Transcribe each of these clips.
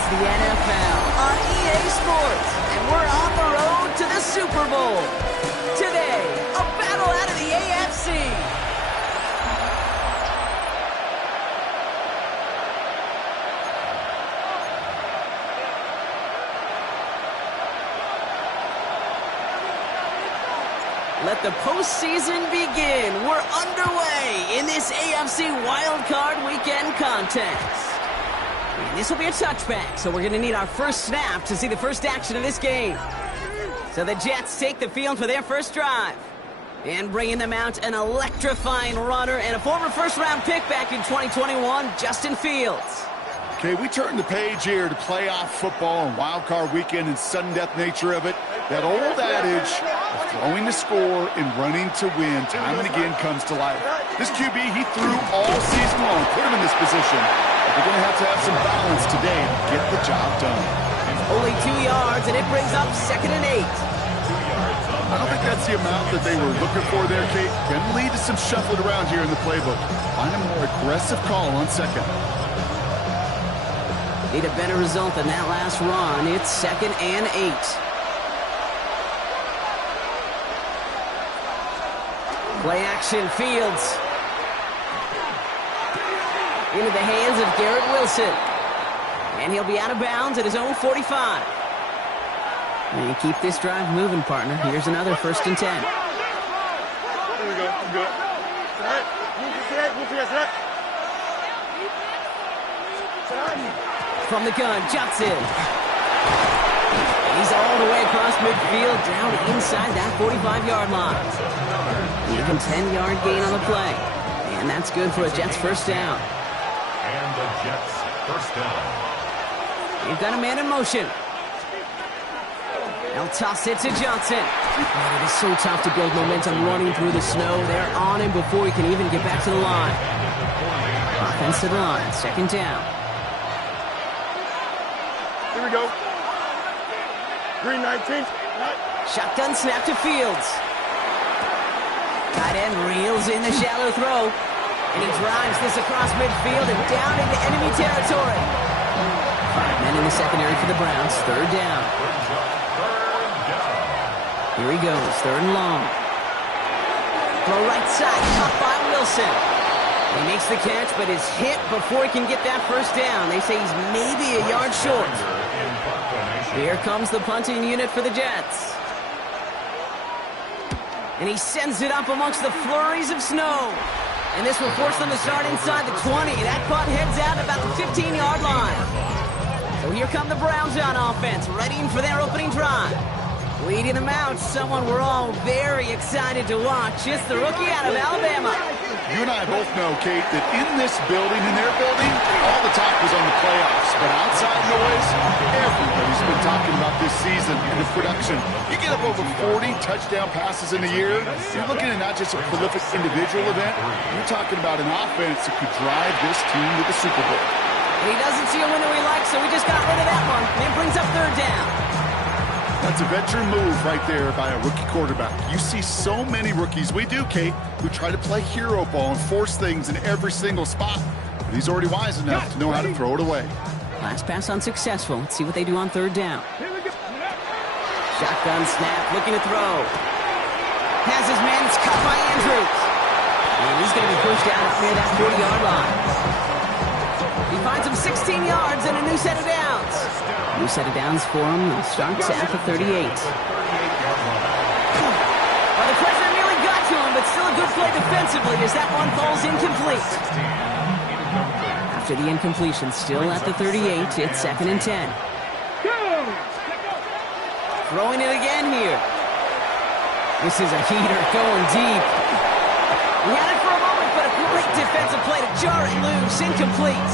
It's the NFL on EA Sports, and we're on the road to the Super Bowl. Today, a battle out of the AFC. Let the postseason begin. We're underway in this AFC wildcard weekend contest. And this will be a touchback, so we're going to need our first snap to see the first action of this game. So the Jets take the field for their first drive. And bringing them out, an electrifying runner and a former first-round pick back in 2021, Justin Fields. Okay, we turn the page here to playoff football and wildcard weekend and sudden death nature of it. That old adage of throwing to score and running to win time and again comes to life. This QB, he threw all season long, put him in this position. But they're going to have some balance today to get the job done. Only 2 yards, and it brings up 2nd and 8. I don't think that's the amount that they were looking for there, Kate. Can lead to some shuffling around here in the playbook. Find a more aggressive call on second. Need a better result than that last run. It's 2nd and 8. Play action, Fields. Into the hands of Garrett Wilson. And he'll be out of bounds at his own 45. And keep this drive moving, partner. Here's another 1st and 10. Here we go. Good. From the gun, Johnson. He's all the way across midfield, down inside that 45-yard line. Even 10-yard gain on the play. And that's good for a Jets first down. And the Jets first down. You've got a man in motion. They'll toss it to Johnson. Man, it is so tough to build momentum running through the snow. They're on him before he can even get back to the line. Offense to the line, 2nd down. Here we go. Green 19. Shotgun snap to Fields. Tight end reels in the shallow throw. And he drives this across midfield and down into enemy territory. 5 men in the secondary for the Browns, 3rd down. Here he goes, 3rd and long. Throw right side, caught by Wilson. He makes the catch, but is hit before he can get that first down. They say he's maybe a yard short. Here comes the punting unit for the Jets. And he sends it up amongst the flurries of snow. And this will force them to start inside the 20. That punt heads out about the 15-yard line. So here come the Browns on offense, readying for their opening drive. Leading them out, someone we're all very excited to watch. It's the rookie out of Alabama. You and I both know, Kate, that in this building, in their building, all the talk was on the playoffs. But outside noise, everybody's been talking about this season and the production. You get up over 40 touchdown passes in a year, you're looking at not just a prolific individual event, you're talking about an offense that could drive this team to the Super Bowl. He doesn't see a window he likes, so he just got rid of that one. And it brings up 3rd down. That's a veteran move right there by a rookie quarterback. You see so many rookies, we do, Kate, who try to play hero ball and force things in every single spot. But he's already wise enough to know how to throw it away. Last pass unsuccessful. Let's see what they do on 3rd down. Shotgun snap, looking to throw. Has his man, it's caught by Andrews. And he's going to be pushed out near that 40-yard line. He finds him 16 yards and a new set of downs. New set of downs for him. Starts at the 38. Well, the pressure nearly got to him, but still a good play defensively as that one falls incomplete. After the incompletion, still at the 38, it's 2nd and 10. Throwing it again here. This is a heater going deep. He had it for a moment, but a great defensive play to jar it loose. Incomplete.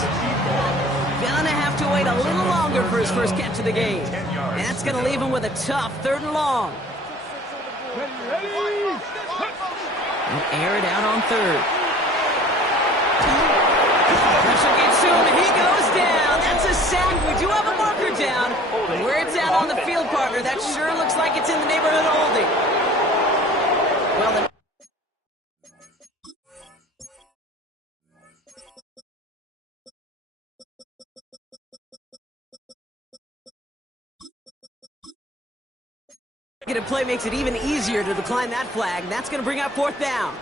Gonna have to wait a little longer for his first catch of the game. And that's gonna leave him with a tough 3rd and long. And air it out on 3rd. Pressure gets to him, and he goes down. That's a sack. We do have a marker down. Where it's at on the field, partner, that sure looks like it's in the neighborhood of holding. Well, the Negative play makes it even easier to decline that flag. And that's going to bring up 4th down.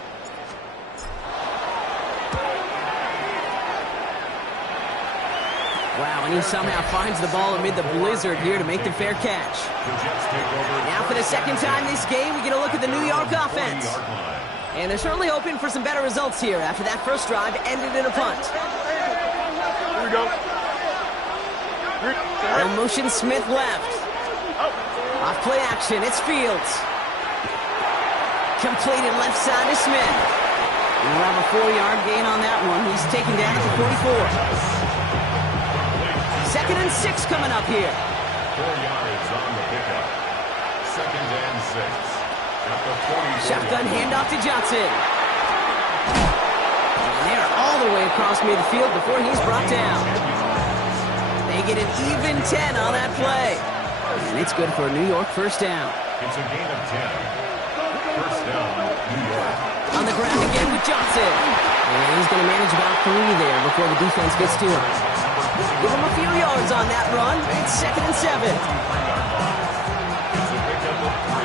Wow, and he somehow finds the ball amid the blizzard here to make the fair catch. Now for the second time this game, we get a look at the New York offense. And they're certainly hoping for some better results here after that first drive ended in a punt. Here we go. Well, motion Smith left. Off play action, it's Fields. Completed left side to Smith. And we'll have a 4-yard gain on that one. He's taken down at the 44. 2nd and 6 coming up here. 4 yards on the pickup. 2nd and 6. At the 40. Shotgun handoff to Johnson. And they're all the way across midfield before he's brought down. They get an even 10 on that play. And it's good for a New York first down. It's a gain of 10. First down, New York. On the ground again with Johnson. And he's going to manage about 3 there before the defense gets to him. Give him a few yards on that run. It's 2nd and 7. It's a pickup of 3.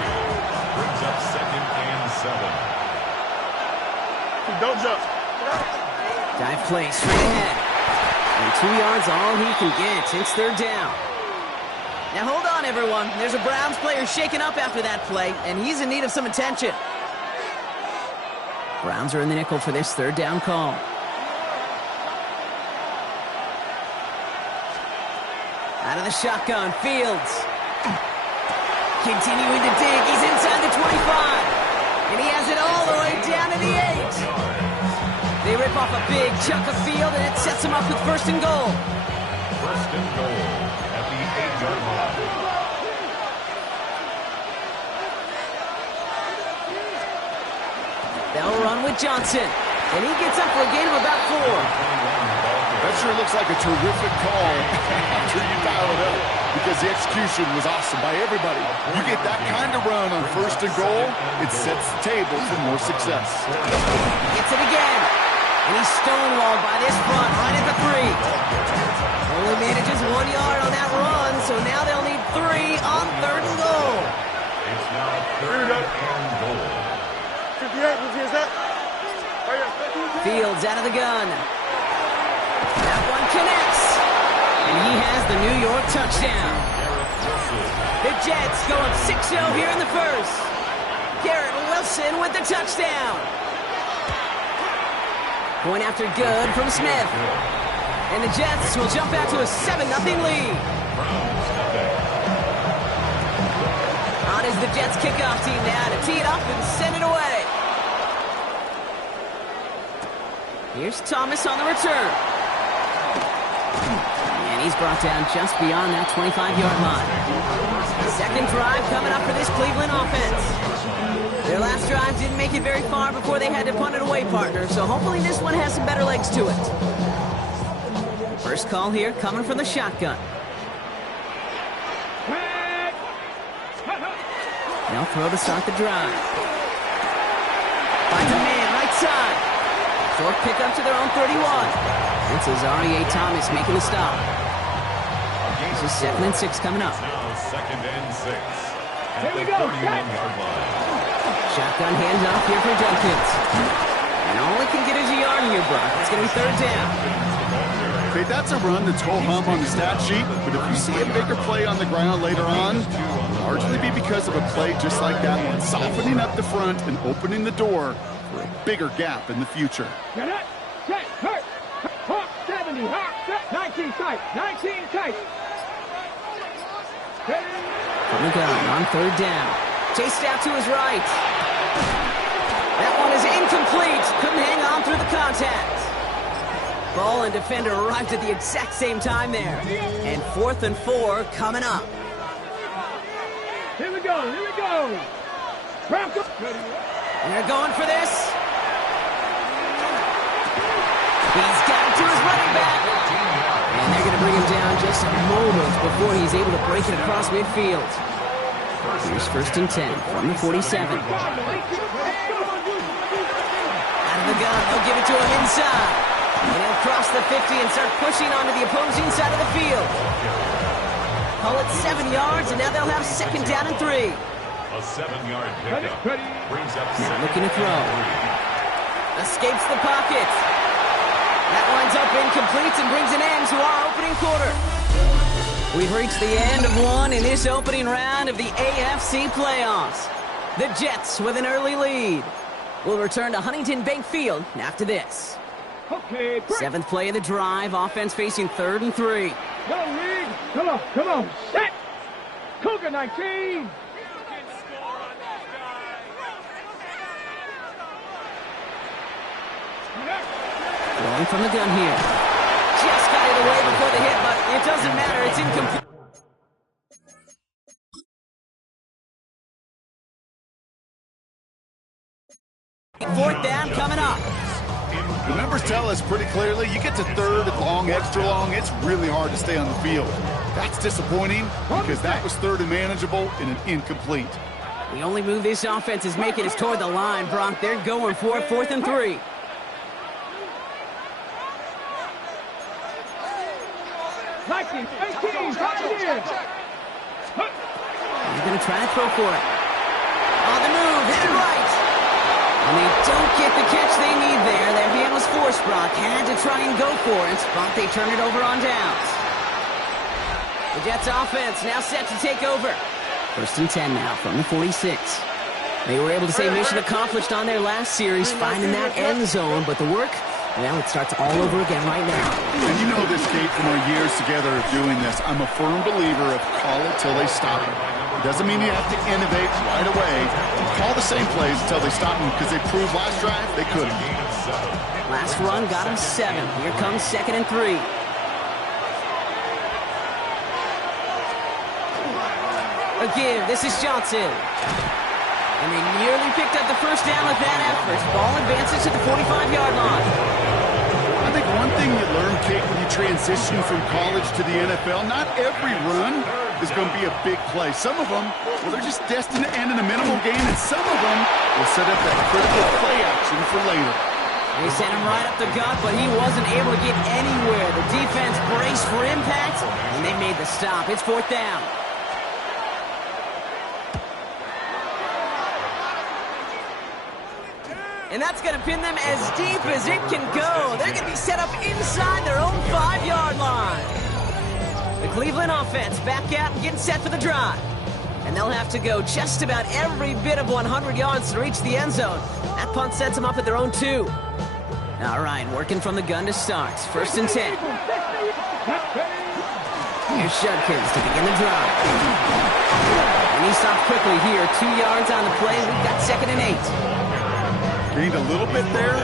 Brings up 2nd and 7. Don't jump. Dive play straight ahead. And 2 yards all he can get. It's 3rd down. Now hold on, everyone. There's a Browns player shaken up after that play, and he's in need of some attention. Browns are in the nickel for this 3rd down call. Out of the shotgun, Fields. Continuing to dig. He's inside the 25. And he has it all the way down to the 8. They rip off a big chunk of field, and it sets them up with 1st and goal. 1st and goal at the 8-yard line. They'll run with Johnson. And he gets up for a gain of about 4. That sure looks like a terrific call after you dial it up, because the execution was awesome by everybody. You get that kind of run on 1st and goal, it sets the table for more success. Gets it again. And he's stonewalled by this front right at the 3. Only manages 1 yard on that run, so now they'll need 3 on 3rd and goal. It's now 3rd and goal. 58, who's that? Right here. Fields out of the gun. That one connects. And he has the New York touchdown. The Jets go up 6-0 here in the first. Garrett Wilson with the touchdown. Point after good from Smith. And the Jets will jump out to a 7-0 lead. On is the Jets kickoff team now to tee it up and send it away. Here's Thomas on the return. And he's brought down just beyond that 25-yard line. Second drive coming up for this Cleveland offense. Their last drive didn't make it very far before they had to punt it away, partner, so hopefully this one has some better legs to it. First call here coming from the shotgun. They'll throw to start the drive. Finds a man right side. Short pickup to their own 31. It's Azarie Thomas making the stop. This is 2nd and 6 coming up. Now 2nd and 6. Here we go. Shotgun handoff here for Jenkins. And all he can get is a yard here, Brock. It's going to be 3rd down. Okay, that's a run that's ho-hum on the stat sheet, but if you see a bigger play on the ground later on, it'll largely be because of a play just like that one, softening up the front and opening the door for a bigger gap in the future. 70, 19 tight, 19 tight. From the gun on 3rd down. Chased out to his right. That one is incomplete. Couldn't hang on through the contact. Ball and defender arrived at the exact same time there. And 4th and 4 coming up. Here we go, here we go. Bronco. And they're going for this. He's got it to his running back. And they're going to bring him down just moments before he's able to break it across midfield. Here's 1st and 10 from the 47. Out of the gun, they'll give it to him inside. And he'll cross the 50 and start pushing onto the opposing side of the field. Call it 7 yards, and now they'll have 2nd down and 3. A 7-yard pickup. Brings up Now looking to throw. Escapes the pocket. That winds up incomplete and brings an end to our opening quarter. We've reached the end of one in this opening round of the AFC playoffs. The Jets with an early lead. We'll return to Huntington Bank Field after this. Okay, break. 7th play of the drive. Offense facing 3rd and 3. Go, Reed. Come on. Set. Cougar 19. Going from the gun here. Just got it away before the hit, but it doesn't matter. It's incomplete. Fourth down coming up. The numbers tell us pretty clearly, you get to 3rd and long, extra long, it's really hard to stay on the field. That's disappointing because that was 3rd and manageable and an incomplete. The only move this offense is making is toward the line, Bronk. They're going for it, 4th and 3. Lightning, 18, right here. He's going to try to throw for it. On the move, hit it right. And they don't get the catch they need there. Their hand was forced, Brock. Had to try and go for it, but they turn it over on downs. The Jets offense now set to take over. 1st and 10 now from the 46. They were able to say mission accomplished on their last series, finding that end zone, but the work, well, it starts all over again right now. And you know this, Kate, from our years together of doing this. I'm a firm believer of call it till they stop it. It doesn't mean you have to innovate right away. Call the same plays until they stop them because they proved last drive they couldn't. Last run got him 7. Here comes 2nd and 3. A give. This is Johnson. And they nearly picked up the first down with that effort. Ball advances to the 45-yard line. I think one thing you learn, Kate, when you transition from college to the NFL, not every run is going to be a big play. Some of them, well, they're just destined to end in a minimal gain, and some of them will set up that critical play action for later. They sent him right up the gut, but he wasn't able to get anywhere. The defense braced for impact, and they made the stop. It's 4th down. And that's going to pin them as deep as it can go. They're going to be set up inside their own 5-yard line. The Cleveland offense back out and getting set for the drive. And they'll have to go just about every bit of 100 yards to reach the end zone. That punt sets them up at their own 2. All right, working from the gun to start. 1st and 10. Here's Judkins to begin the drive. And he stopped quickly here. 2 yards on the play. We've got 2nd and 8. Gained a little bit there.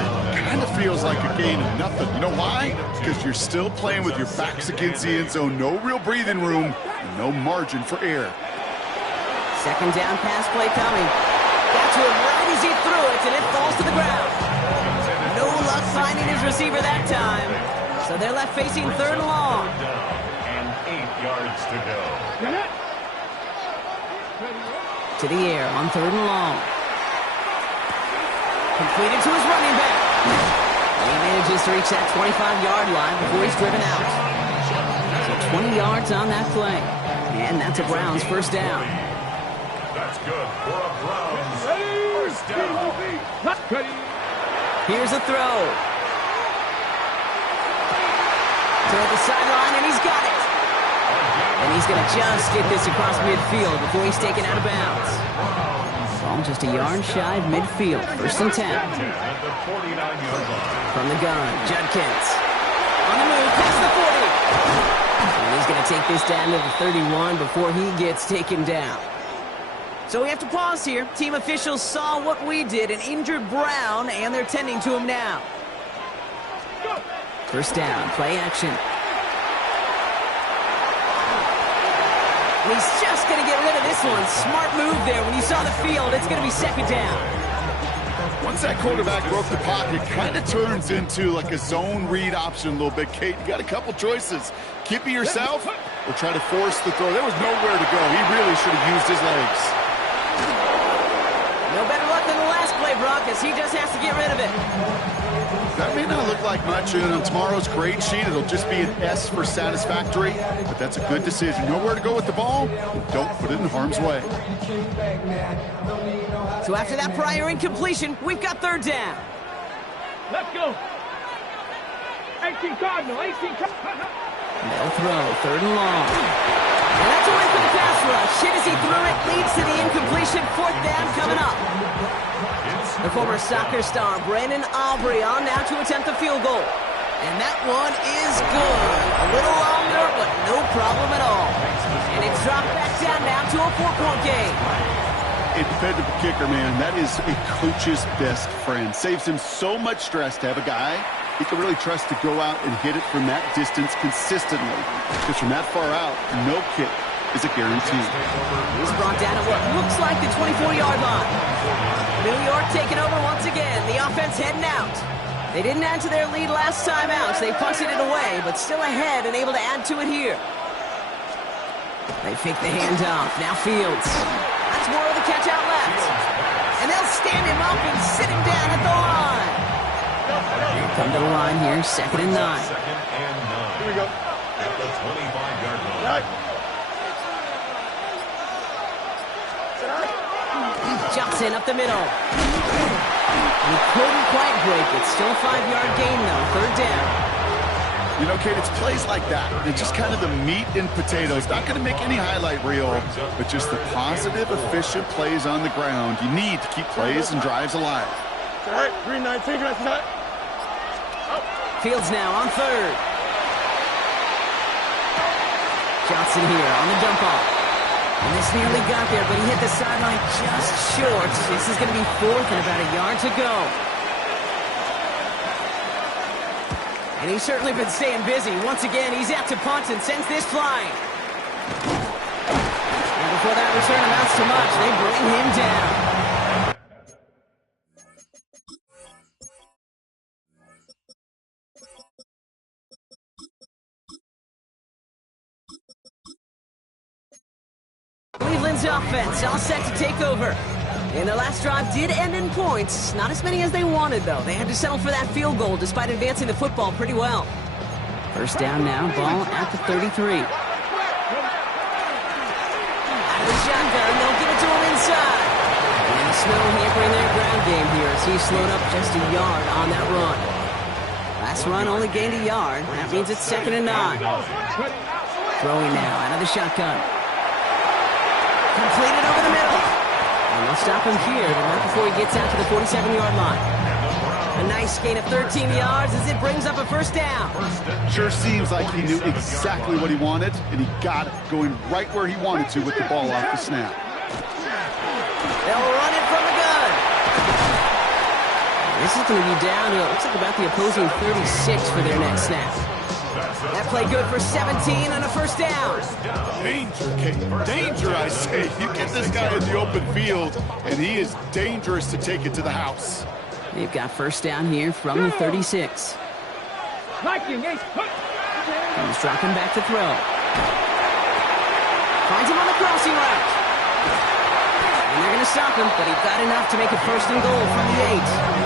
Kind of feels like a gain of nothing. You know why? Because you're still playing with your backs against the end zone. No real breathing room. And no margin for error. 2nd down pass play coming. Got to him right as he threw it, and it falls to the ground. No luck finding his receiver that time. So they're left facing 3rd and long. And 8 yards to go. To the air on 3rd and long. Completed to his running back. He manages to reach that 25-yard line before he's driven out. So 20 yards on that play. And that's a Browns 1st down. That's good for a Browns 1st down. Here's a throw. Toward the sideline, and he's got it. And he's going to just get this across midfield before he's taken out of bounds. Ball just a yard shy of midfield. 1st and 10. From the gun, Judkins. On the move, past the 40. And he's going to take this down to the 31 before he gets taken down. So we have to pause here. Team officials saw what we did, an injured Brown, and they're tending to him now. 1st down, play action. And he's just going to get rid of this one. Smart move there. When you saw the field, it's going to be 2nd down. Once that quarterback broke the pocket, kind of turns into like a zone read option a little bit. Kate, you got a couple choices. Keep it yourself or try to force the throw. There was nowhere to go. He really should have used his legs. No better luck than the last play, Brock, as he just has to get rid of it. That may not look like much, and on tomorrow's grade sheet, it'll just be an S for satisfactory, but that's a good decision. Know where to go with the ball, and don't put it in harm's way. So after that prior incompletion, we've got third down. Let's go. 18 Cardinal, 18 Cardinal. They'll throw, third and long. And that's away from the pass rush. Hit as he threw it, leads to the incompletion. Fourth down coming up. The former soccer star, Brandon Aubrey, on now to attempt the field goal. And that one is good. A little longer, but no problem at all. And it's dropped back down now to a 4-point game. A dependable kicker, man. That is a coach's best friend. Saves him so much stress to have a guy he can really trust to go out and hit it from that distance consistently. Because from that far out, no kick is a guarantee. He's brought down at what looks like the 24-yard line. New York taking over once again. The offense heading out. They didn't add to their lead last time out, so they punted it away, but still ahead and able to add to it here. They fake the handoff. Now Fields. That's more of the catch out left. And they'll stand him up and sit him down at the line. Come to the line here, 2nd and 9. 2nd and 9. Here we go. At the 25-yard line. Right. Johnson up the middle. He couldn't quite break it. Still a 5-yard gain, though. Third down. You know, Kate, it's plays like that. It's just kind of the meat and potatoes. Not going to make any highlight reel, but just the positive, efficient plays on the ground. You need to keep plays and drives alive. All right, green 19, can I see that? Fields now on third. Johnson here on the dump off. And this nearly got there, but he hit the sideline just short. This is going to be 4th and about a yard to go. And he's certainly been staying busy. Once again, he's out to punt and sends this flying. And before that return amounts to much, they bring him down. Cleveland's offense all set to take over. And their last drive did end in points. Not as many as they wanted, though. They had to settle for that field goal despite advancing the football pretty well. First down now, ball at the 33. Out of the shotgun, they'll give it to him inside. And the snow hampering their ground game here as he slowed up just a yard on that run. Last run only gained a yard. That means it's 2nd and 9. Throwing now out of the shotgun. Completed over the middle. And they'll stop him here, but not before he gets out to the 47-yard line. A nice gain of 13 yards as it brings up a first down. Sure seems like he knew exactly what he wanted, and he got it, going right where he wanted to with the ball off the snap. They'll run it from the gun. This is going to be down to, it looks like about the opposing 36 for their next snap. That play good for 17 on a first down. Danger, Kate. Danger, I say. You get this guy in the open field, and he is dangerous to take it to the house. They've got first down here from the 36. He's dropping back to throw. Finds him on the crossing route. And they're going to stop him, but he got enough to make it 1st and goal from the 8.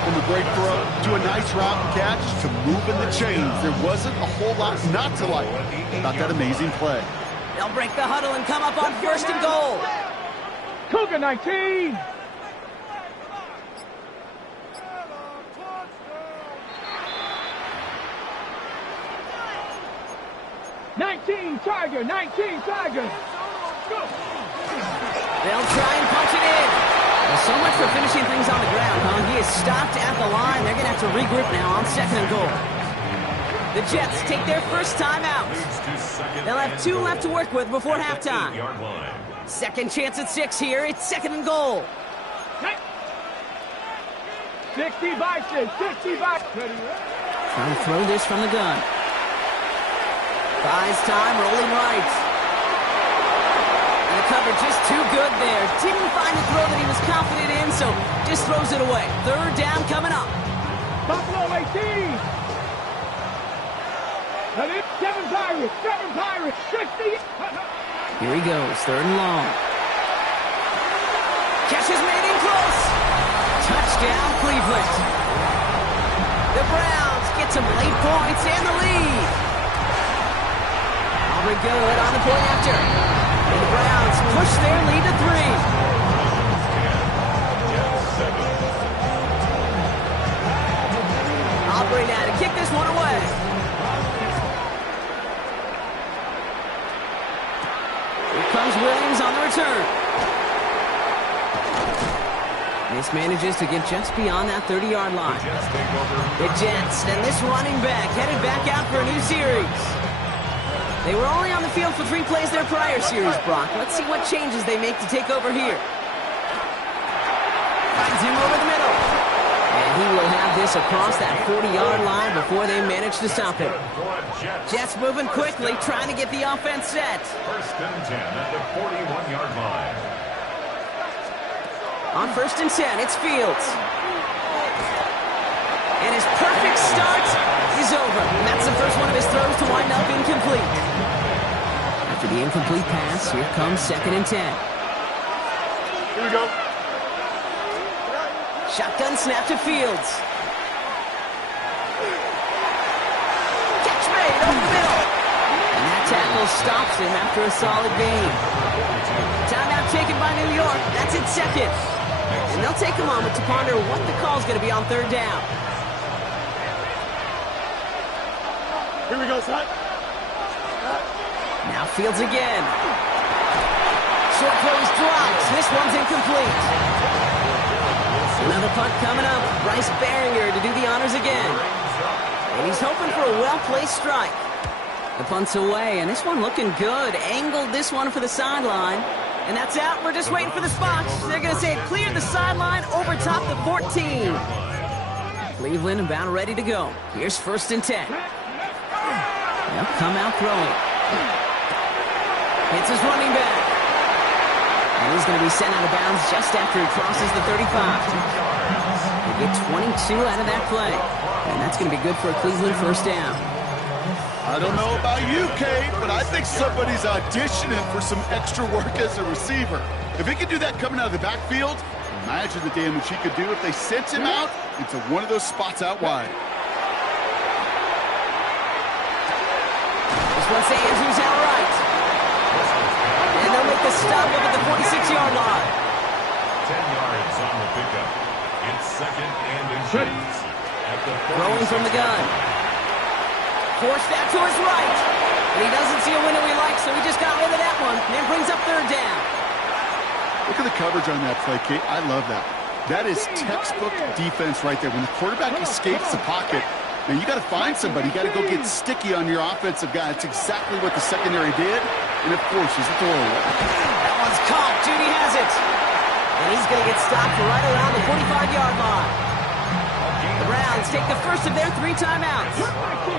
From a great throw to a nice route and catch to moving the chains. There wasn't a whole lot not to like about that amazing play. They'll break the huddle and come up on 1st and goal. Cougar 19. Tiger, 19 Tiger. Go. They'll try and punch it in. Well, so much for finishing things on the ground, huh? He is stopped at the line. They're going to have to regroup now on 2nd and goal. The Jets take their first time out. They'll have 2 left to work with before halftime. Second chance at 6 here. It's 2nd and goal. 60 Bison, 60 Bison. Trying to throw this from the gun. Buys time, rolling right. And the cover just too good there. Didn't find the throw that he was confident in, so just throws it away. Third down coming up. Buffalo 18. 7 Pirates, 60. Here he goes, 3rd and long. Catch is made in close. Touchdown, Cleveland. The Browns get some late points and the lead. Aubrey good on the point after. And the Browns push their lead to 3. Aubrey now to kick this one away. Here comes Williams on the return. Mismanages to get just beyond that 30-yard line. The Jets and this running back headed back out for a new series. They were only on the field for 3 plays their prior series, Brock. Let's see what changes they make to take over here. Finds him over the middle. And he will have this across that 40-yard line before they manage to stop him. Jets moving quickly, trying to get the offense set. First and 10 at the 41-yard line. On first and 10, it's Fields. And his perfect start is over. That's the first one of his throws to wind up incomplete. After the incomplete pass, here comes second and 10. Here we go. Shotgun snap to Fields. Catch made over the middle. And that tackle stops him after a solid gain. Timeout taken by New York. That's its second. And they'll take a moment to ponder what the call's going to be on third down. Here we go, son. Now Fields again. Short throws drops. This one's incomplete. Another punt coming up. Bryce Behringer to do the honors again. And he's hoping for a well-placed strike. The punt's away, and this one looking good. Angled this one for the sideline. And that's out. We're just waiting for the spots. They're going to say it cleared the sideline over top the 14. Cleveland about ready to go. Here's first and 10. They'll come out throwing. Hits his running back. And he's going to be sent out of bounds just after he crosses the 35. They get 22 out of that play. And that's going to be good for a Cleveland first down. I don't know about you, Kate, but I think somebody's auditioning for some extra work as a receiver. If he could do that coming out of the backfield, imagine the damage he could do if they sent him out into one of those spots out wide. This one's to Andrews out right. And they'll make the stop up at the 46-yard line. 10 yards on the pickup. It's second and inches. Throwing from the gun. Forced that to his right. And he doesn't see a window he likes, so he just got rid of that one. And then brings up third down. Look at the coverage on that play, Kate. I love that. That is textbook defense right there. When the quarterback escapes the pocket, man, you got to find somebody. You got to go get sticky on your offensive guy. That's exactly what the secondary did. And, of course, he's a throwaway. That one's caught. Judy has it. And he's going to get stopped right around the 45-yard line. The Browns take the first of their 3 timeouts.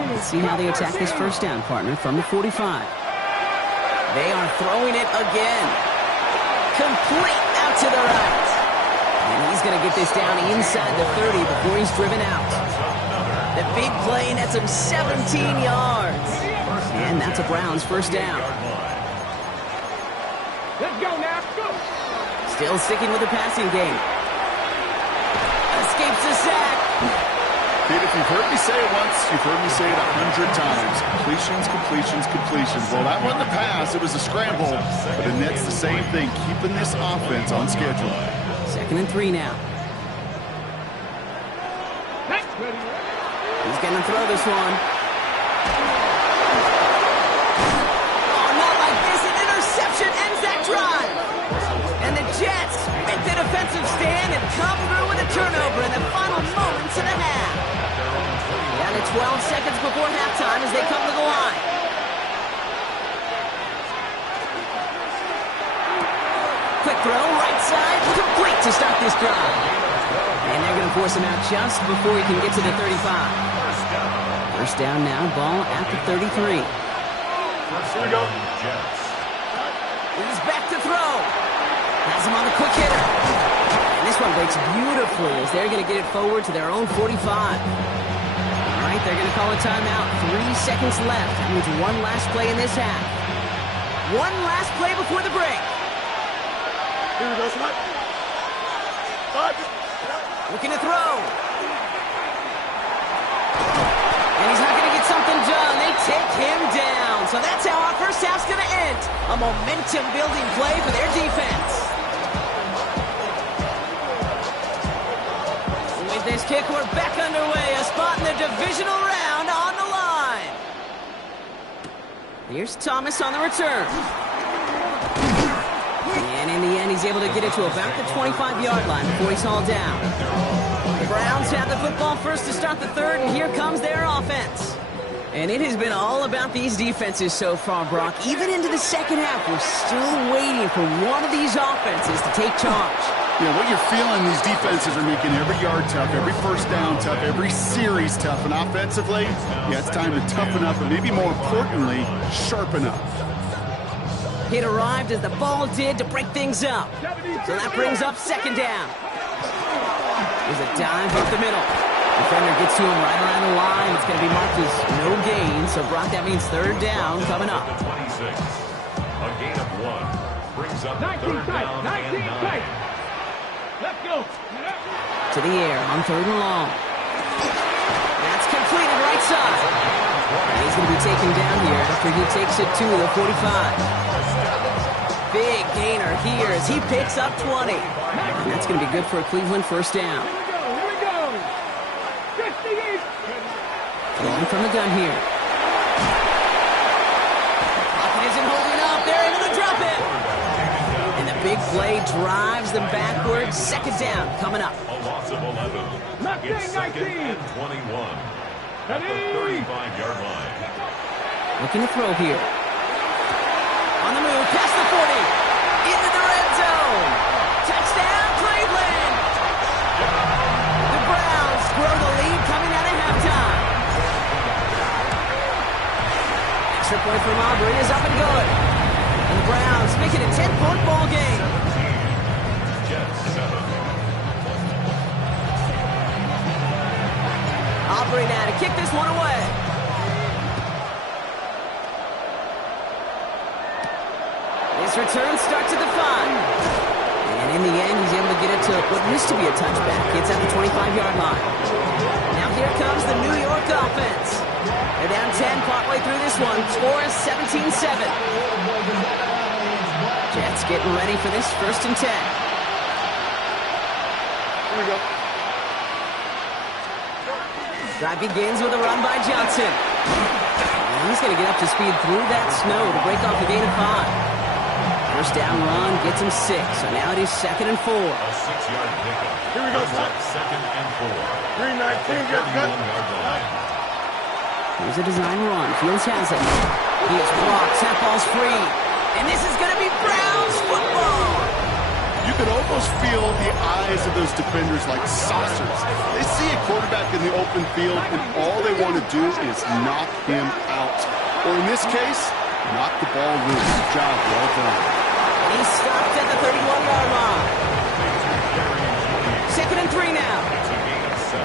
Let's see how they attack this first down, partner, from the 45. They are throwing it again. Complete out to the right. And he's going to get this down inside the 30 before he's driven out. The big play nets him 17 yards. And that's a Browns first down. Let's go now. Go. Still sticking with the passing game. Escapes the sack. Kate, if you've heard me say it once, you've heard me say it 100 times. Completions, completions, completions. Well, that wasn't a pass. It was a scramble. But it nets the same thing, keeping this offense on schedule. Second and 3 now. He's going to throw this one. Oh, not like this. An interception ends that drive. And the Jets make the defensive stand and come through with a turnover in the final moments of the half. Down to 12 seconds before halftime as they come to the line. Quick throw, right side, complete to start this drive. And they're going to force him out just before he can get to the 35. First down now, ball at the 33. Here we go. He's back to throw. Has him on the quick hitter. And this one breaks beautifully as they're going to get it forward to their own 45. All right, they're going to call a timeout. 3 seconds left. That means one last play in this half. One last play before the break. Here we go, son. Looking to throw. And he's not going to get something done. They take him down. So that's how our first half's going to end. A momentum-building play for their defense. With this kick, we're back underway. A spot in the divisional round on the line. Here's Thomas on the return. And in the end, he's able to get it to about the 25-yard line before he's hauled down. The Browns have the football first to start the third, and here comes their offense. And it has been all about these defenses so far, Brock. Even into the second half, we're still waiting for one of these offenses to take charge. Yeah, what you're feeling, these defenses are making every yard tough, every first down tough, every series tough. And offensively, yeah, it's time to toughen up and maybe more importantly, sharpen up. Hit arrived as the ball did to break things up. So that brings up second down. There's a dive up the middle. Defender gets to him right around the line. It's going to be marked as no gain. So, Brock, that means third down coming up. 26. A gain of 1 brings up 19 third tight, down 19 and 9. tight. Let's go. To the air on third and long. That's completed right side. And he's going to be taken down here after he takes it to the 45. Big gainer here as he picks up 20. And that's going to be good for a Cleveland first down. Here we go. 58. Throwing from the gun here. Pocket isn't holding up. They're able to drop it. And the big play drives them backwards. Second down coming up. A loss of 11. It's second and 21 at the 35-yard line. Looking to throw here. On the move, past the 40. Into the red zone. Touchdown, Cleveland. The Browns grow the lead coming out of halftime. Extra point from Aubrey is up and good. And the Browns make it a 10-point ball game. Jets 7. Aubrey now to kick this one away. His return starts at the 5. And in the end, he's able to get it to what used to be a touchback. It's at the 25-yard line. Now here comes the New York offense. They're down 10 partway through this one. Score is 17-7. Jets getting ready for this first and 10. Here we go. Drive begins with a run by Johnson. And he's going to get up to speed through that snow to break off a gain of 5. First down run gets him 6. So now it is second and 4. A 6-yard pickup. Here we go, Brings son. up second and 4. 319, get cut. 31-yard line. Here's a design run. Fields has it. He is blocked. That ball's free. And this is going to be Browns football. You could almost feel the eyes of those defenders like saucers. They see a quarterback in the open field, and all they want to do is knock him out. Or in this case, knock the ball loose. Job well done. And he's stopped at the 31-yard line. Second and 3 now. It's a gain of 7.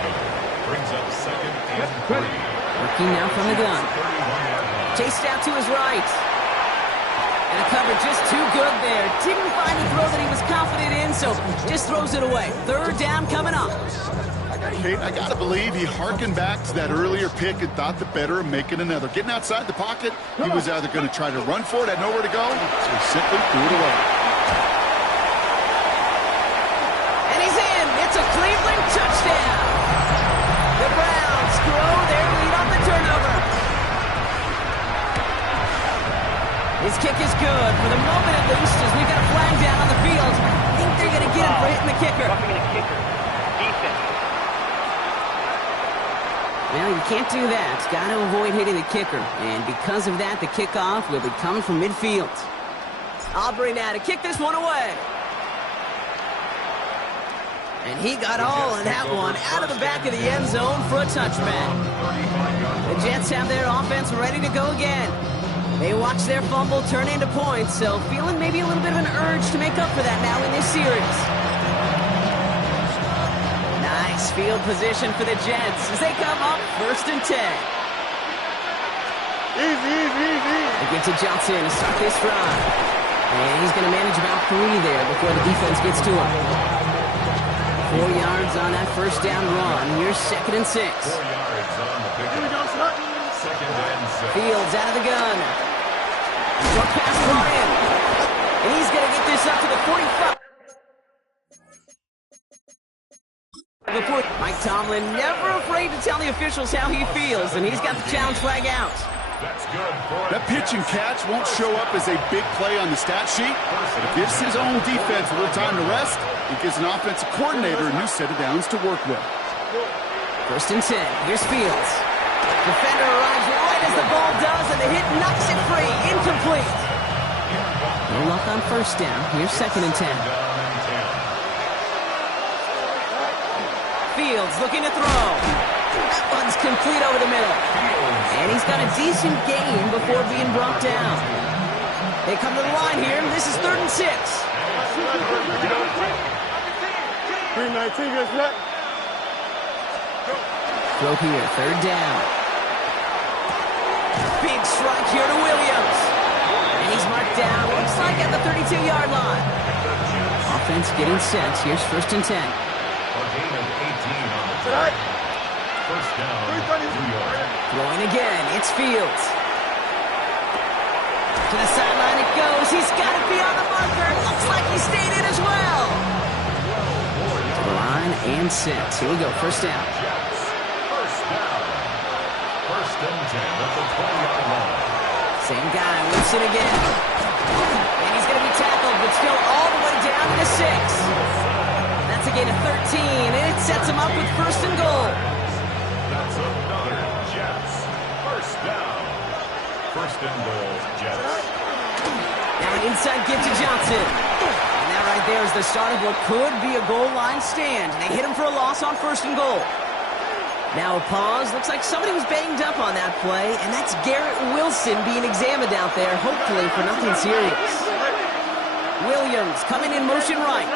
Brings up second and 3. Working now from the gun. 31-yard line. Chased out to his right. And the cover just too good there. Didn't find the throw that he was confident in, so just throws it away. Third down coming up. Kate, I got to believe he hearkened back to that earlier pick and thought the better of making another. Getting outside the pocket, he was either going to try to run for it, had nowhere to go, so he simply threw it away. And he's in. It's a Cleveland touchdown. The Browns grow their lead on the turnover. His kick is good. For the moment at least, as we've got a flag down on the field, I think they're going to get him for hitting the kicker. Well, you can't do that. Got to avoid hitting the kicker. And because of that, the kickoff will be coming from midfield. Aubrey now to kick this one away. And he got all in that one out of the back of the end zone for a touchback. The Jets have their offense ready to go again. They watch their fumble turn into points, so feeling maybe a little bit of an urge to make up for that now in this series. Nice field position for the Jets as they come up first and 10. Easy. They get to Johnson to start this drive. And he's going to manage about 3 there before the defense gets to him. 4 yards on that first down run. Here's 2nd and 6. 4 yards on the pickup. Second and 6. Fields out of the gun. Short pass Ryan. And he's going to get this up to the 45. Before Mike Tomlin never afraid to tell the officials how he feels, and he's got the challenge flag out. That's good for That pitch and catch won't show up as a big play on the stat sheet, but it gives his own defense a little time to rest. It gives an offensive coordinator a new set of downs to work with. 1st and 10. Here's Fields. Defender arrives right as the ball does, and the hit knocks it free. Incomplete. No luck on 1st down. Here's 2nd and 10. Fields looking to throw. That one's complete over the middle. And he's got a decent gain before being brought down. They come to the line here. This is 3rd and 6. 319 gets that. Throw here, 3rd down. Big strike here to Williams. And he's marked down, looks like at the 32-yard line. Offense getting set. Here's 1st and 10. First down, 2 yards. Throwing again, it's Fields. To the sideline it goes. He's got it beyond the marker. Looks like he stayed in as well. To the line and set. Here we go, 1st down. Jets. First down. 1st and 10 at the 20-yard line. Same guy, Wilson again. And he's going to be tackled, but still all the way down to the 6. That's a gain of 13, and it sets him up with 1st and goal. That's another Jets. First down. 1st and goal, Jets. Now an inside give to Johnson. And that right there is the start of what could be a goal line stand. They hit him for a loss on 1st and goal. Now a pause. Looks like somebody was banged up on that play, and that's Garrett Wilson being examined out there, hopefully for nothing serious. Williams coming in motion right.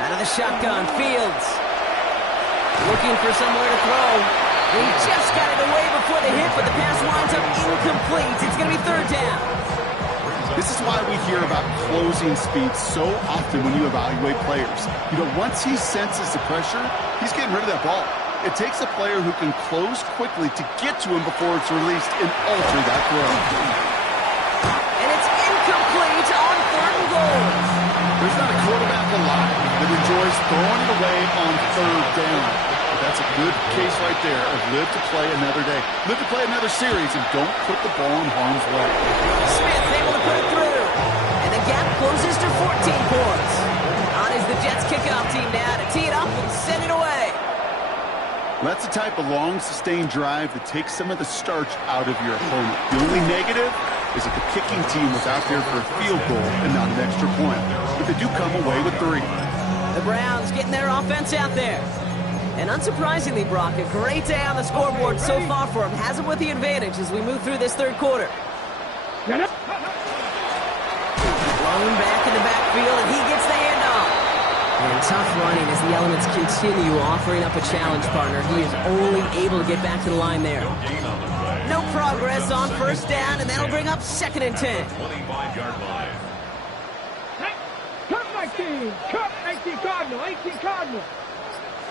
Out of the shotgun, Fields. Looking for somewhere to throw. He just got it away before the hit, but the pass winds up incomplete. It's going to be 3rd down. This is why we hear about closing speed so often when you evaluate players. You know, once he senses the pressure, he's getting rid of that ball. It takes a player who can close quickly to get to him before it's released and alter that throw. And it's incomplete on 3rd and goal. There's not a quarterback alive that enjoys throwing it away on 3rd down. But that's a good case right there of live to play another day. Live to play another series and don't put the ball in harm's way. Smith able to put it through. And the gap closes to 14 points. On is the Jets kickoff team now to tee it up and send it away. That's the type of long, sustained drive that takes some of the starch out of your opponent. The only negative is that the kicking team was out there for a field goal and not an extra point. But they do come away with 3. The Browns getting their offense out there. And unsurprisingly, Brock, a great day on the scoreboard so far for him. Has him with the advantage as we move through this 3rd quarter. Thrown back in the backfield, and he gets the handoff. And tough running as the elements continue offering up a challenge partner. He is only able to get back to the line there. No progress on 1st down, and that'll bring up 2nd and 10. 25-yard line. Cut 19. Cut 18 Cardinal. 18 Cardinal.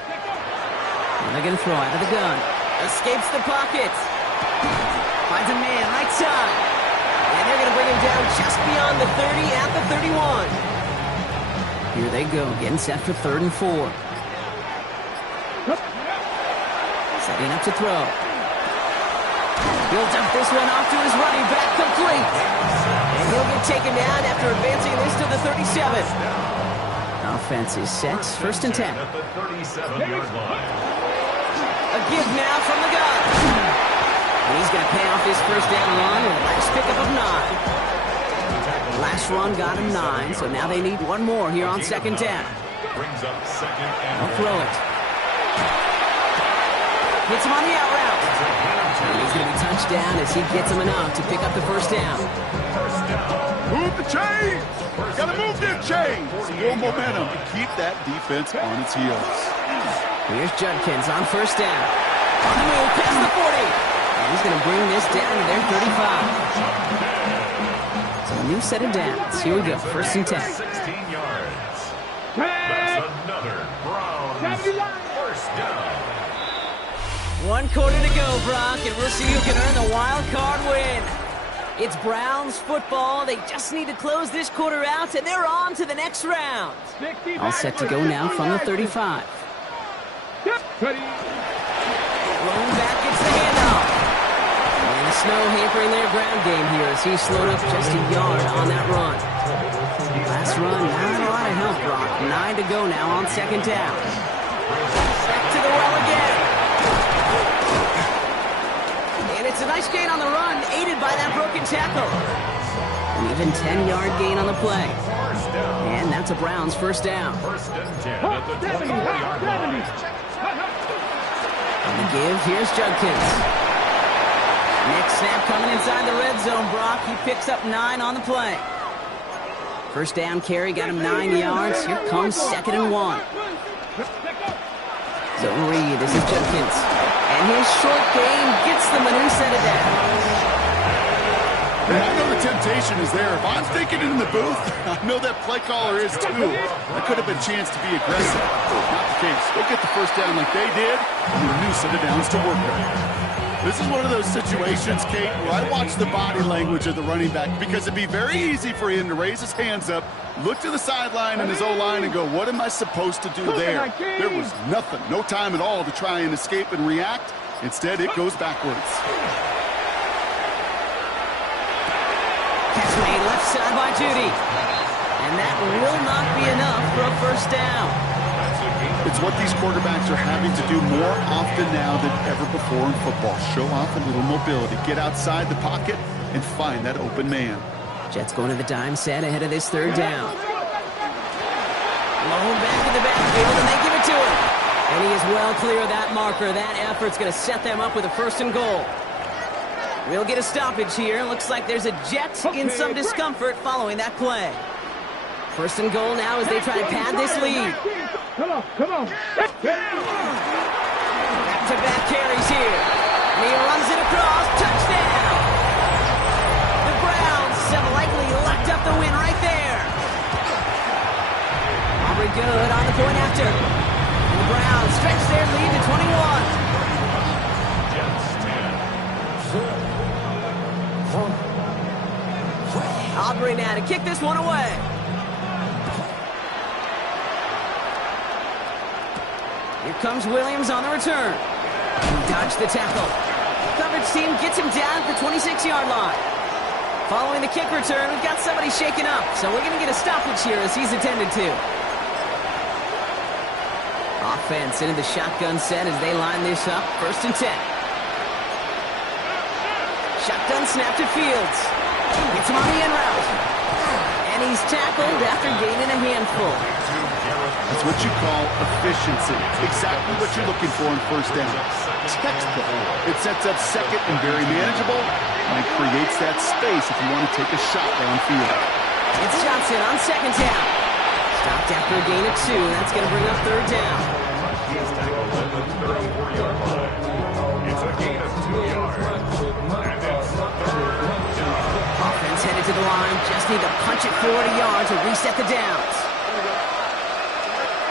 And they're going to throw out of the gun. Escapes the pocket. Finds a man right side. And they're going to bring him down just beyond the 30 at the 31. Here they go, getting set for 3rd and 4. Setting up to throw. He'll dump this one off to his running back, complete. And he'll get taken down after advancing this to the 37. Offense is set, 1st and 10. At the 37-yard line. A give now from the gun. And he's going to pay off his 1st down run with a last pickup of 9. Last run got him 9, so now they need one more here on 2nd down. Brings up 2nd and They'll throw it. Hits him on the out route. And he's going to be touched down as he gets him enough to pick up the 1st down. Move the chains! Gotta move them chains! Build momentum to keep that defense on its heels. Here's Judkins on 1st down. On the move, past the 40. And he's going to bring this down to their 35. So a new set of downs. Here we go, 1st and 10. 16 yards. First down. 1 quarter to go, Brock, and we'll see who can earn the wild card win. It's Browns football. They just need to close this quarter out, and they're on to the next round. All set to go now from the 35. Ready. Rolling back gets the handoff. And the snow hampering their ground game here as he slowed up just a yard on that run. Last run, not a lot of help, Brock. 9 to go now on second down. Back to the well again. And it's a nice gain on the run, aided by that broken tackle. An even 10-yard gain on the play. And that's a Browns first down. First and 10 at the 24-yard line. On the give, here's Judkins. Next snap coming inside the red zone, Brock. He picks up 9 on the play. First down carry, got him 9 yards. Here comes 2nd and 1. Zone read, this is Judkins. And his short gain gets them a new set of downs. And I know the temptation is there. If I'm thinking in the booth, I know that play caller is too. That could have been a chance to be aggressive. Not the case. Go get the first down like they did, and a new set of downs to work on. This is one of those situations, Kate, where I watch the body language of the running back because it'd be very easy for him to raise his hands up, look to the sideline and his O-line and go, what am I supposed to do there? There was nothing, no time at all to try and escape and react. Instead, it goes backwards. Catch made left side by Judy. And that will not be enough for a first down. It's what these quarterbacks are having to do more often now than ever before in football. Show off a little mobility, get outside the pocket, and find that open man. Jets going to the dime set ahead of this third down. Low back in the backfield, and they give it to him. And he is well clear of that marker. That effort's going to set them up with a first and goal. We'll get a stoppage here. Looks like there's a Jet in some discomfort following that play. First and goal now as they try to pad this lead. Come on, come on. Back-to-back carries here. And he runs it across. Touchdown! The Browns have likely locked up the win right there. Aubrey good on the point after. And the Browns stretch their lead to 21. Jets 10. Aubrey now to kick this one away. Here comes Williams on the return. He dodged the tackle. Coverage team gets him down at the 26-yard line. Following the kick return, we've got somebody shaken up, so we're going to get a stoppage here as he's attended to. Offense into the shotgun set as they line this up. First and 10. Shotgun snap to Fields. Gets him on the end route. And he's tackled after gaining a handful. That's what you call efficiency. Exactly what you're looking for in first down. Textbook. It sets up second and very manageable, and it creates that space if you want to take a shot downfield. It's Johnson on second down. Stopped after a gain of 2. That's going to bring up third down. He's tackled at the 34-yard line. It's a gain of 2 yards. And it's third down. Offense headed to the line. Just need to punch it 40 yards to reset the downs.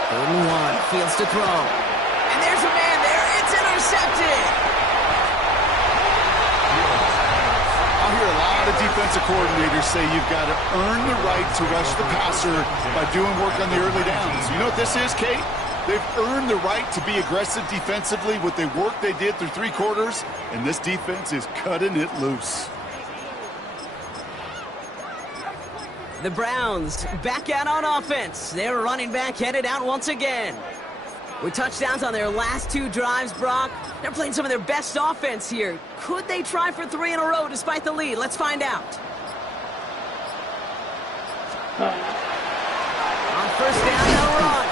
3rd and 1. Fields to throw. And there's a man there. It's intercepted. I'll hear a lot of defensive coordinators say you've got to earn the right to rush the passer by doing work on the early downs. You know what this is, Kate? They've earned the right to be aggressive defensively with the work they did through 3 quarters, and this defense is cutting it loose. The Browns back out on offense. Their running back headed out once again. With touchdowns on their last 2 drives, Brock, they're playing some of their best offense here. Could they try for 3 in a row despite the lead? Let's find out. On first down, they'll run.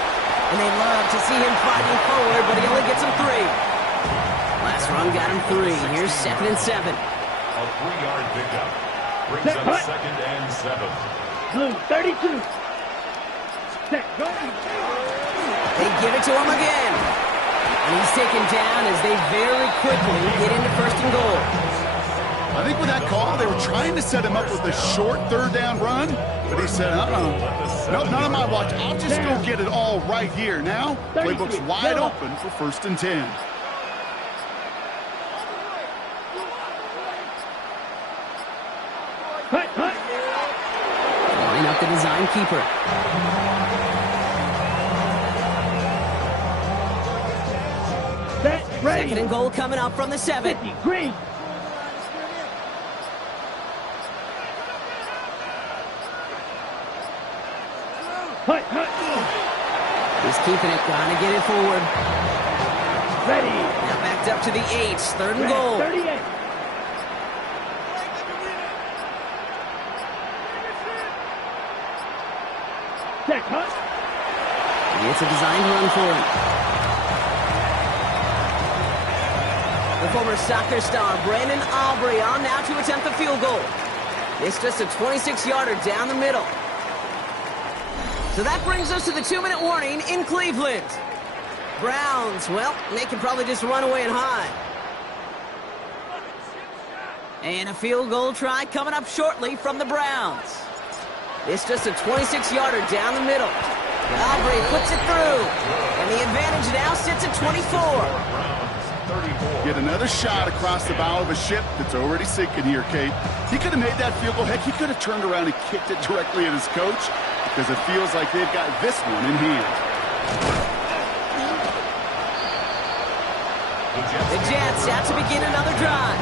And they love to see him fighting forward, but he only gets him 3. Last run got him 3. Here's 2nd and 7. A 3-yard pickup. Brings up 2nd and 7. Blue 32. Set, go. They give it to him again. And he's taken down as they very quickly get into 1st and goal. I think with that call, they were trying to set him up with a short 3rd down run. But he said, no, none of my watch. I'll just go get it all right here. Now, playbook's wide open for 1st and 10. Line up the design keeper. Set, ready. 2nd and goal coming up from the 7. 50, green. Hut, hut. He's keeping it, trying to get it forward. Ready. Now backed up to the 8. 3rd and goal. 38. Check, hut. It's a designed run for him. The former soccer star, Brandon Aubrey, on now to attempt the field goal. It's just a 26-yarder down the middle. So that brings us to the 2-minute warning in Cleveland. Browns, well, they can probably just run away and hide. And a field goal try coming up shortly from the Browns. It's just a 26-yarder down the middle. Aubrey puts it through. And the advantage now sits at 24. Get another shot across the bow of a ship that's already sinking here, Kate. He could have made that field goal. Heck, he could have turned around and kicked it directly at his coach because it feels like they've got this one in hand. The Jets out to begin another drive.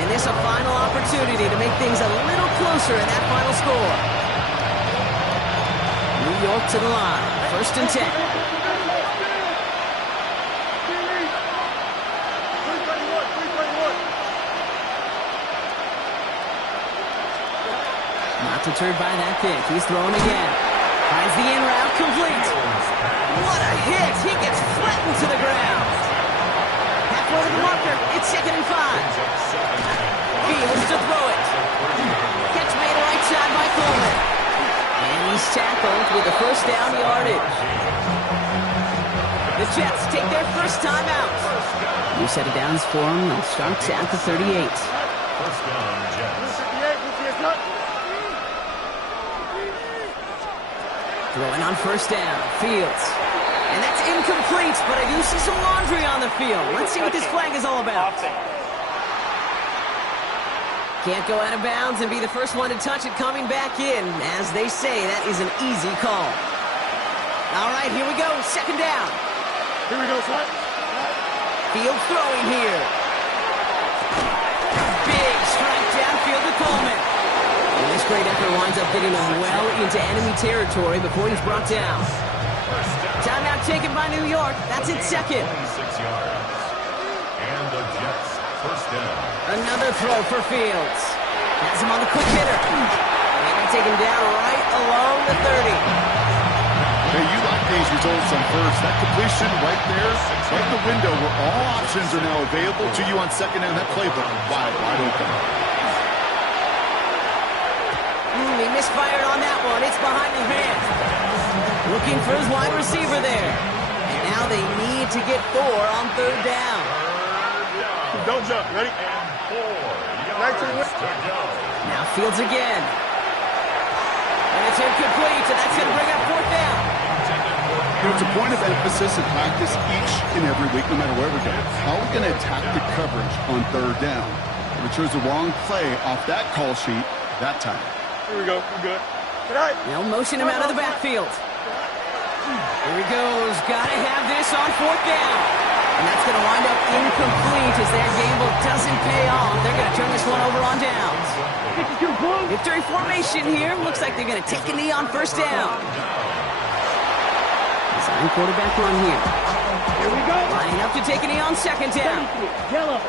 And this a final opportunity to make things a little closer in that final score. New York to the line. 1st and 10. Not deterred by that kick. He's throwing again. Finds the in route complete. What a hit. He gets flattened to the ground. Halfway to the marker. It's 2nd and 5. Fields to throw it. Catch made right side by Coleman. And he's tackled with the 1st down yardage. The Jets take their 1st time out. New set of downs for them. They'll start at the 38. 1st down, Jets. Throwing on 1st down. Fields. And that's incomplete, but I do see some laundry on the field. Let's see what this flag is all about. Can't go out of bounds and be the first one to touch it coming back in. As they say, that is an easy call. All right, here we go. 2nd down. Here we go, son. Field throwing here. Big strike downfield to Coleman. And this great effort winds up getting him well into enemy territory before he's brought down. Timeout taken by New York. That's its 2nd. 26 yards. And the Jets 1st down. Another throw for Fields. Has him on the quick hitter. And they take him down right along the 30. Hey, you like these results on 1st. That completion right there, right in the window where all options are now available to you on 2nd down. That playbook wide open. He misfired on that one. It's behind his man. Looking for his wide receiver there. And now they need to get 4 on 3rd down. Don't jump. Ready? And 4 yards to go. Now Fields again. And it's incomplete, and that's going to bring up 4th down. It's a point of emphasis in practice each and every week, no matter where we go. How are we going to attack the coverage on 3rd down? We chose the wrong play off that call sheet that time. Here we go. We're good. Tonight. They'll motion him out of the backfield. Here he goes. Got to have this on 4th down. And that's going to wind up incomplete as their gamble doesn't pay off. They're going to turn this one over on downs. Victory formation here. Looks like they're going to take a knee on 1st down. Design quarterback run here. Here we go. Lining up to take a knee on 2nd down. Yellow.